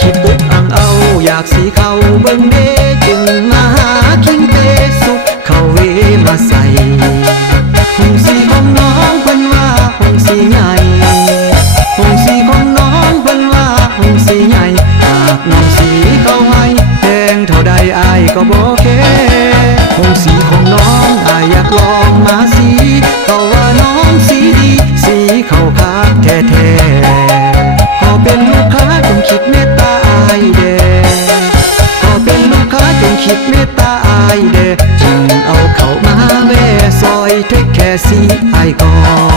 คิดอุกอังเอาอยากสีเขาเบิ่งเดจึงมาหาคิงเตสุกเขาเวมาใส่หงสีของน้องเพิ่นว่าหงสีใหญ่หงสีของน้องเพิ่นว่าหงสีใหญ่หากน้องสีเขาให้แพงเท่าใดอายก็บ่แค่หงสีของน้องอายอยากลองมาสีเขาว่าน้องสีดีสีเขาคักแท้ๆขอเป็นลูกค้าจงคิดเมตตาอายเด้ขอเป็นลูกค้าจงคิดเมตตาอายเด้จึงเอาเขามาแว่ซอยเทคแค่สีอายก่อน